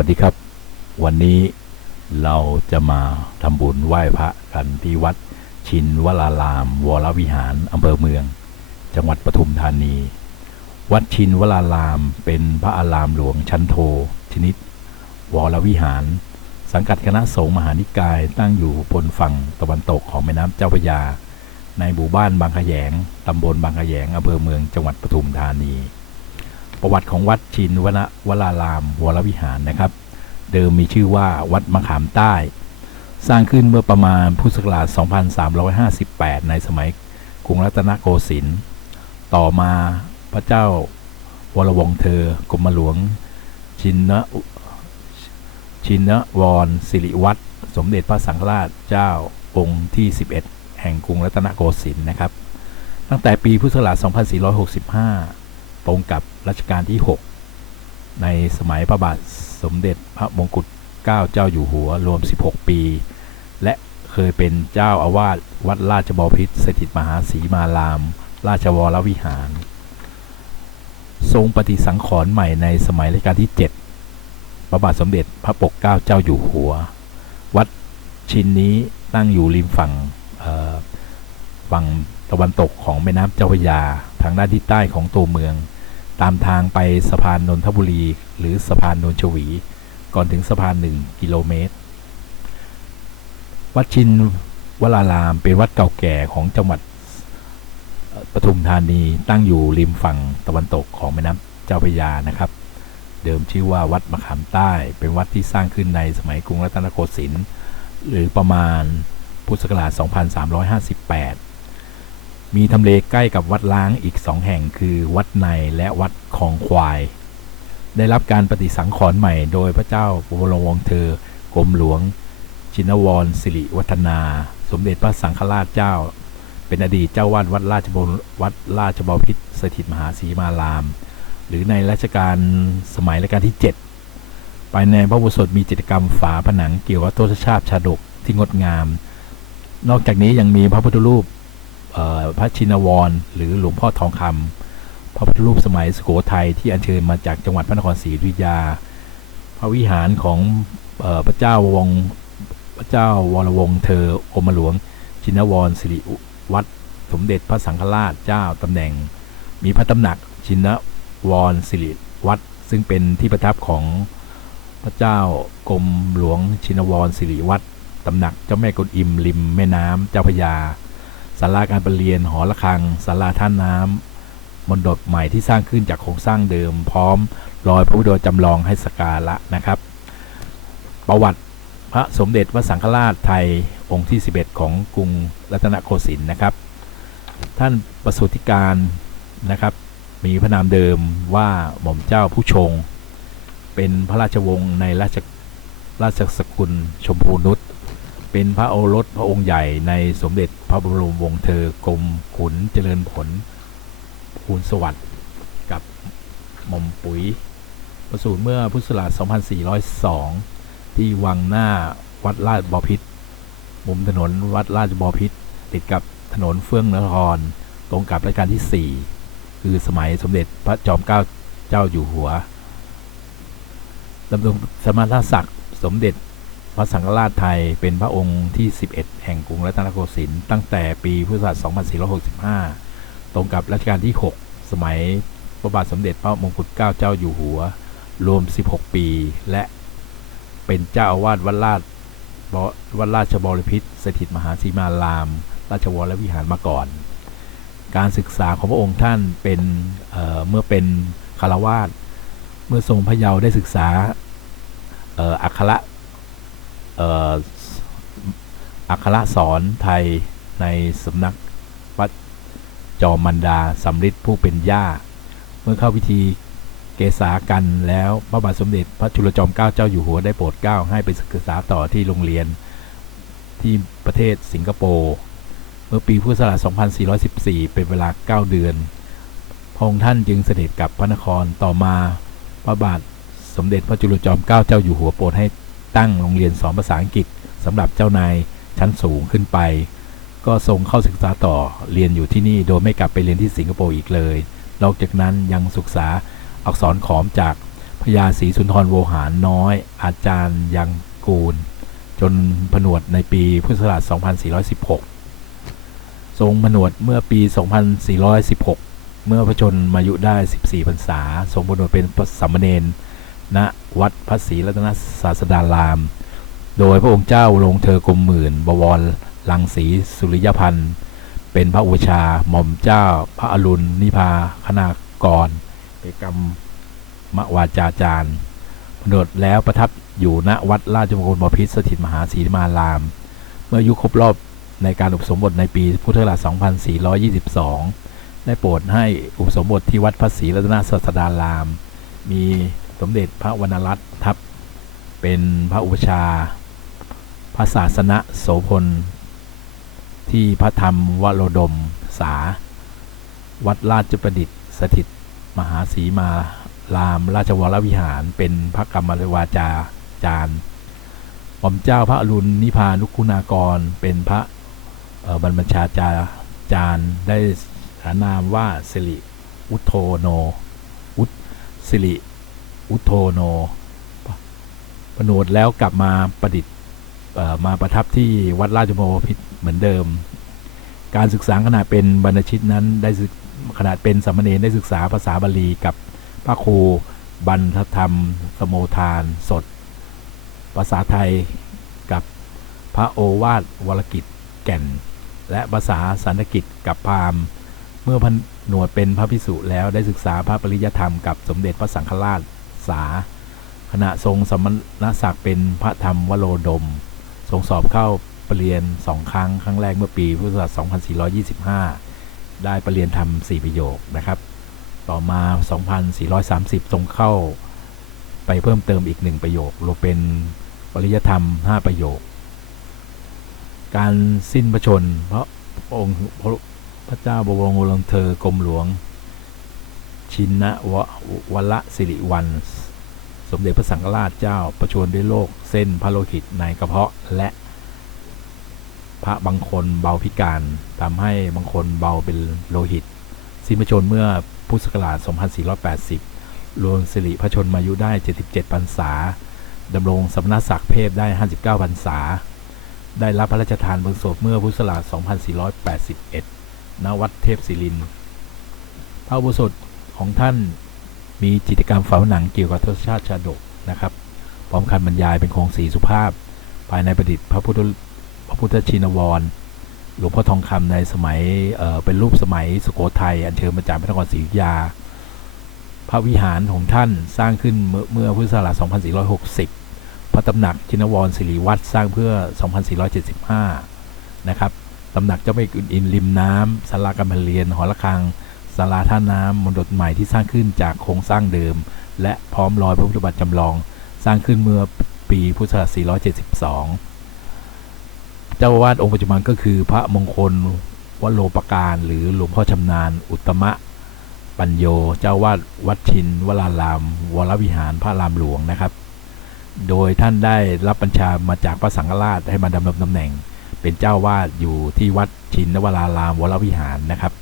วัสดีครับ วันนี้เราจะมาทำบุญไหว้พระกันที่วัดชินวราราม วรวิหารอำเภอเมือง จังหวัดปทุมธานี วัดชินวรารามเป็นพระอารามหลวงชั้นโท ชนิด วรวิหาร สังกัดคณะสงฆ์มหานิกายตั้งอยู่บนฝั่งตะวันตกของแม่น้ำเจ้าพระยา ในหมู่บ้านบางขยงตำบลบางขยงอำเภอเมืองจังหวัดปทุมธานี ประวัติของวัดชินวนวรารามวรวิหารนะครับ เดิมมีชื่อว่าวัดมะขามใต้ สร้างขึ้นเมื่อประมาณพุทธศักราช 2358 ในสมัยกรุงรัตนโกสินทร์ต่อมาพระเจ้าวรวงเธอกรมหลวง ชินนะชินนะวรสิริวัตรสมเด็จพระสังฆราชเจ้าองค์ที่ 11 แห่งกรุงรัตนโกสินทร์นะครับ ตั้งแต่ปีพุทธศักราช 2465 ตรงกับรัชกาลที่ 6 ในสมัยพระบาทสมเด็จพระมงกุฎเกล้าเจ้าอยู่หัวรวม 16 ปี และเคยเป็นเจ้าอาวาสวัดราชบพิตรสถิตมหาศรีมาราม ราชวรวิหาร ทรงปฏิสังขรณ์ใหม่ในสมัยรัชกาลที่ 7 พระบาทสมเด็จพระปกเกล้าเจ้าอยู่หัว วัดชินนี้ตั้งอยู่ริมฝั่งฝั่งตะวันตกของแม่น้ำเจ้าพระยา ทางด้านทิศใต้ของตัวเมือง ตามทางไปสะพานนนทบุรี หรือสะพานนนชวี ก่อนถึงสะพานหนึ่งกิโลเมตร วัดชินวรารามเป็นวัดเก่าแก่ของจังหวัดปทุมธานีตั้งอยู่ริมฝั่งตะวันตกของแม่น้ำเจ้าพระยานะครับ เดิมชื่อว่าวัดมะขามใต้ เป็นวัดที่สร้างขึ้นในสมัยกรุงรัตนโกสินทร์หรือประมาณพุทธศักราช 2358 มีทำเลใกล้กับวัดล้างอีกสองแห่งคือวัดในและวัดคลองควาย ได้รับการปฏิสังขรณ์ใหม่โดยพระเจ้าบรมวงศ์เธอกรมหลวง ชินวรสิริวัฒนา สมเด็จพระสังฆราชเจ้า เป็นอดีตเจ้าวาดวัดราชบวัดราชบพิตรสถิตมหาศรีมาราม หรือในรัชกาลสมัยรัชกาลที่ 7 ภายในพระอุโบสถมีจิตรกรรมฝาผนังเกี่ยวกับโทศชาติชาดกที่งดงาม นอกจากนี้ยังมีพระพุทธรูป พระชินวร หรือหลวงพ่อทองคำพระพุทธรูปสมัยสุโขทัยที่อัญเชิญมาจากจังหวัดพระนครศรีอยุธยา พระวิหารของออพระเจ้าวงพระเจ้าวรวงเธอกรมหลวง ชินวรสิริวัดสมเด็จพระสังฆราชเจ้าตำแหน่ง มีพระตำหนักชินวรสิริวัดซึ่งเป็นที่ประทับของพระเจ้ากรมหลวงชินวรสิริวัดตำหนักเจ้าแม่กวนอิมริมแม่น้ำเจ้าพยา ศาลาการประเรียน หอระฆังศาลาท่าน้ำมณฑปใหม่ที่สร้างขึ้นจากโครงสร้างเดิม พร้อมรอยพระพุทธจำลองให้สการะนะครับ ประวัติพระสมเด็จพระสังฆราชไทยองค์ที่ 11 ของกรุงรัตนโกสินทร์นะครับ ท่านประสูติการนะครับ มีพระนามเดิมว่าหม่อมเจ้าผู้ชง เป็นพระราชวงศ์ในราชราชสกุลชมพูนุช เป็นพระโอรสพระองค์ใหญ่ในสมเด็จพระบรมวงศ์เธอกรมขุนเจริญผลภูลสวัสดิ์กับหม่อมปุ๋ยประสูติเมื่อพุทธศักราช 2402 ที่วังหน้าวัดราชบพิตรมุมถนนวัดราชบพิตรติดกับถนนเฟื่องนคร ตรงกับรัชกาลที่ 4 คือสมัยสมเด็จพระจอมเกล้าเจ้าอยู่หัวดำรงสมณศักดิ์สมเด็จ พระสังฆราชไทยเป็นพระองค์ที่ 11 แห่งกรุงรัตนโกสินทร์ตั้งแต่ปีพุทธศักราช 2465 ตรงกับรัชกาลที่ 6 สมัยพระบาทสมเด็จพระมงกุฎเกล้าเจ้าอยู่หัว รวม 16 ปี และเป็นเจ้าอาวาสวัดราชวัดราชบริพิตรสถิตมหาสีมาราม ราชวรวิหารมาก่อน การศึกษาของพระองค์ท่านเป็นเเมื่อเป็นคารวาสเมื่อทรงพระเยาว์ได้ศึกษาอักขระ อักขระสอนไทยในสำนักวัดจอมมันดาสำริดผู้เป็นย่า เมื่อเข้าพิธีเกษากันแล้วพระบาทสมเด็จพระจุลจอมเกล้าเจ้าอยู่หัวได้โปรดเกล้าให้ไปศึกษาต่อที่โรงเรียนที่ประเทศสิงคโปร์เมื่อปีพุทธศักราช 2414 เป็นเวลา 9 เดือน พระองค์ท่านจึงเสด็จกลับพระนครต่อมาพระบาทสมเด็จพระจุลจอมเกล้าเจ้าอยู่หัวโปรดให้ ตั้งโรงเรียนสอนภาษาอังกฤษสำหรับเจ้านายชั้นสูงขึ้นไป ก็ทรงเข้าศึกษาต่อเรียนอยู่ที่นี่โดยไม่กลับไปเรียนที่สิงคโปร์อีกเลย นอกจากนั้นยังศึกษาอักษรขอมจากพญาศรีสุนทรโวหารน้อย อาจารย์ยังกูล จนผนวดในปีพุทธศักราช 2416 ทรงผนวดเมื่อปี 2416 เมื่อพระชนมายุได้ 14พรรษา ทรงผนวดเป็นสามเณร ณวัดพระศรีรัตนศาสดาราม โดยพระองค์เจ้าลงเธอกรมหมื่น บวรลังสีสุริยพันธ์เป็นพระอุชาหม่อมเจ้า พระอรุณนิพาคณากรเอกรรมมวาจาจารย์ผนดแล้วประทับอยู่ณวัดราชมงคลบพิตรสถิตมหาศรีมาราม เมื่อยุครบรอบในการอุปสมบทในปีพุทธศักราช 2422 ได้โปรดให้อุปสมบทที่วัดพระศรีรัตนศาสดาราม มี สมเด็จพระวรรณรัตน์ทัพเป็นพระอุปชา พระศาสนโสพล ที่พระธรรมวโรดมสา วัดราชประดิษฐ์ สถิต มหาศรีมา รามราชวรวิหารเป็นพระกรรมวาจาจารย์หม่อมเจ้าพระอรุณนิพานุคุณากรเป็นพระบรรพชาจารจารย์ได้สานามว่าสิริอุทโทโน อุตสิริ อุทโทโนประนวดแล้วกลับมาประดิษฐ์มาประทับที่วัดราชโมพิตรเหมือนเดิม การศึกษาขณะเป็นบรรณชิตนั้นได้ศึกขณะเป็นสามเณรได้ศึกษาภาษาบาลีกับพระครูบรรทธรรม สโมทานสด ภาษาไทยกับพระโอวาทวรกิจแก่น และภาษาสันสกิตกับพามเมื่อพันหนวดเป็นพระพิสุแล้วได้ศึกษาพระปริยธรรมกับสมเด็จพระสังฆราชา ขณะทรงสมณศักดิ์เป็นพระธรรมวโรดม ทรงสอบเข้าปรริญญาสองครั้ง ครั้งแรกเมื่อปีพุทธศักราช2425 ได้ปรริญญาธรรม 4 ประโยคนะครับ ต่อมา 2430 ทรงเข้าไปเพิ่มเติมอีก 1 ประโยครวมเป็นปริยธรรม 5 ประโยค การสิ้นพระชน เพราะพระองค์พระเจ้าบวรวงศ์เธอกรมหลวง ชินนะวะวละสิริวัน สมเด็จพระสังฆราชเจ้า ประชวรด้วยโรคเส้นพระโลหิตในกระเพาะและพระบางคนเบาพิการทำให้บางคนเบาเป็นโลหิต สิ้นพระชนเมื่อพุทธศักราช 2480 รวมสิริพระชนมายุได้ 77 พรรษาดำรงสมณศักดิ์เพศได้ 59 พรรษา ได้รับพระราชทานเพลิงศพเมื่อพุทธศักราช 2481 ณ วัดเทพศิรินทร์พระอุโบสถ ของท่านมีจิตกรรมฝาผนังเกี่ยวกับทศชาติชาดกนะครับ พร้อมคำบรรยายเป็นโครงสีสุภาพ ภายในประดิษฐ์พระพุทธพระพุทธชินวร หลวงพ่อทองคำในสมัยเเป็นรูปสมัยสุโขทัยอันเชิญมาจากพระนครศรีอยุธยา พระวิหารของท่านสร้างขึ้นเมื่อพุทธศักราช2460 พระตำหนักชินวรศิริวัตรสร้างเพื่อ 2475 นะครับตำหนักเจ้าแม่กุนอินริมน้ำศาลากำมะเรียนหอระฆัง ศาลาท่าน้ำมณฑลใหม่ที่สร้างขึ้นจากโครงสร้างเดิม และพร้อมรอยพระพุทธบาทจำลอง สร้างขึ้นเมื่อปีพุทธศักราช 472 เจ้าอาวาสองค์ปัจจุบันก็คือพระมงคลวโรปการหรือหลวงพ่อชำนาญ อุตตมะปัญโย เจ้าวาดวัดชินวราราม วรวิหารพระรามหลวงนะครับ โดยท่านได้รับบัญชามาจากพระสังฆราชให้มาดำรงตำแหน่ง เป็นเจ้าวาดอยู่ที่วัดชินวราราม วรวิหารนะครับ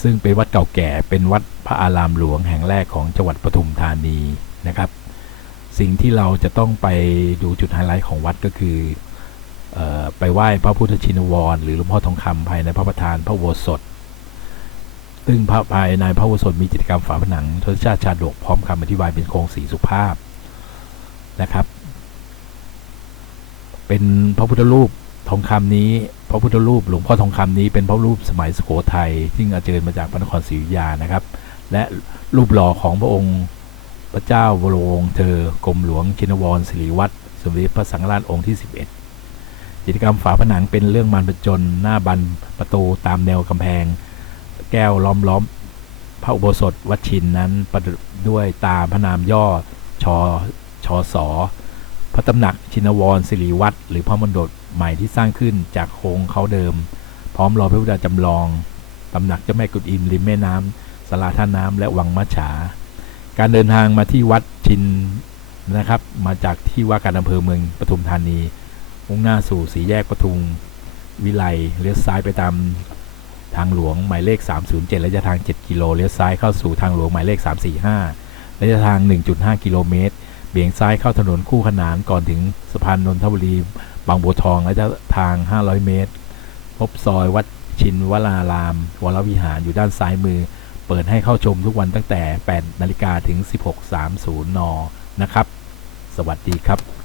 ซึ่งเป็นวัดเก่าแก่เป็นวัดพระอารามหลวงแห่งแรกของจังหวัดปทุมธานีนะครับ สิ่งที่เราจะต้องไปดูจุดไฮไลท์ของวัดก็คือออไปไหว้พระพุทธชินวร หรือหลวงพ่อทองคำภายในพระประธานพระโบสถซึ่งพระภายในพระโบสถมีกิจกรรมฝาผนังทศชาติชาดกพร้อมคำอธิบายเป็นโครงสีสุภาพนะครับ เป็นพระพุทธรูปทองคำนี้ พระพุทธรูปหลวงพ่อทองคำนี้เป็นพระรูปสมัยสุโขทัยซึ่งอาเจริญมาจากพระนครศรีอยุธยานะครับ และรูปหล่อของพระองค์พระเจ้าวรวงศ์เธอกรมหลวงชินวรศิริวัตรสมเด็จพระสังฆราชองค์ที่ 11 กิจกรรมฝาผนังเป็นเรื่องมารผจญหน้าบันประตูตามแนวกำแพง แก้วล้อมล้อมพระอุโบสถวัดชินนั้นประดับด้วยตาพระนามย่อชอชอสอพระตำหนักชินวรศิริวัตรหรือพระมณฑล ใหม่ที่สร้างขึ้นจากโครงเขาเดิม พร้อมรอพระพุทธจำลองตำหนักเจ้าแม่กุฎอิมริมแม่น้ำสลาท่าน้ำและวังมัจฉา การเดินทางมาที่วัดชินนะครับ มาจากที่ว่าการอำเภอเมืองปทุมธานี มุ่งหน้าสู่สีแยกปทุมวิไลเลี้ยวซ้ายไปตามทางหลวงหมายเลข 307ระยะทาง 7 กิโลเลี้ยวซ้ายเข้าสู่ทางหลวงหมายเลข 345ระยะทาง 1.5 กิโลเมตร เบี่ยงซ้ายเข้าถนนคู่ขนานก่อนถึงสะพานนนทบุรี บางบัวทองระจะทาง 500 เมตร พบซอยวัดชินวราราม วรวิหารอยู่ด้านซ้ายมือ เปิดให้เข้าชมทุกวันตั้งแต่ 8 นาฬิกาถึง 16.30 น นะครับ สวัสดีครับ